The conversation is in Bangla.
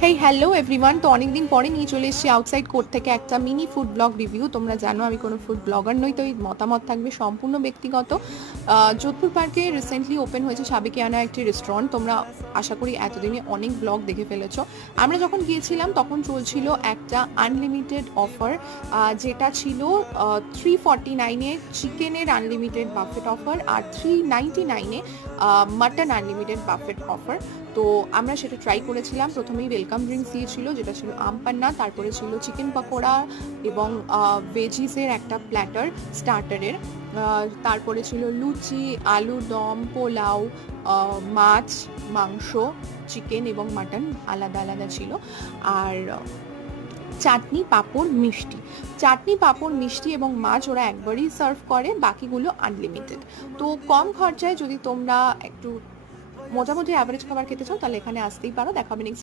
হেই হ্যালো এভরিওয়ান, তো অনেকদিন পরে নিয়ে চলে এসেছি আউটসাইড কোর্ট থেকে একটা মিনি ফুড ব্লগ রিভিউ। তোমরা জানো আমি কোনো ফুড ব্লগার নই, তো এই মতামত থাকবে সম্পূর্ণ ব্যক্তিগত। যোধপুর পার্কে রিসেন্টলি ওপেন হয়েছে সাবেকিয়ানা একটি রেস্টুরেন্ট। তোমরা আশা করি এতদিনে অনেক ব্লগ দেখে ফেলেছো। আমরা যখন গিয়েছিলাম তখন চলছিল একটা আনলিমিটেড অফার, যেটা ছিল 349-এ চিকেনের আনলিমিটেড বাফেট অফার আর 399-এ মাটন আনলিমিটেড বাফেট অফার। তো আমরা সেটা ট্রাই করেছিলাম। প্রথমেই ওয়েলকাম ড্রিঙ্কস দিয়েছিল, যেটা ছিল আম পান্না, তারপরে ছিল চিকেন পকোড়া এবং ভেজিসের একটা প্ল্যাটার স্টার্টারের, তারপরে ছিল লুচি, আলুর দম, পোলাও, মাছ, মাংস, চিকেন এবং মাটন আলাদা আলাদা ছিল, আর চাটনি, পাঁপড়, মিষ্টি। চাটনি, পাঁপড়, মিষ্টি এবং মাছ ওরা একবারই সার্ভ করে, বাকিগুলো আনলিমিটেড। তো কম খরচায় যদি তোমরা একটু মোটামুটি অ্যাভারেজ খাবার খেতে চাও তাহলে এখানে আসতেই পারো। দেখা হবে নেক্সট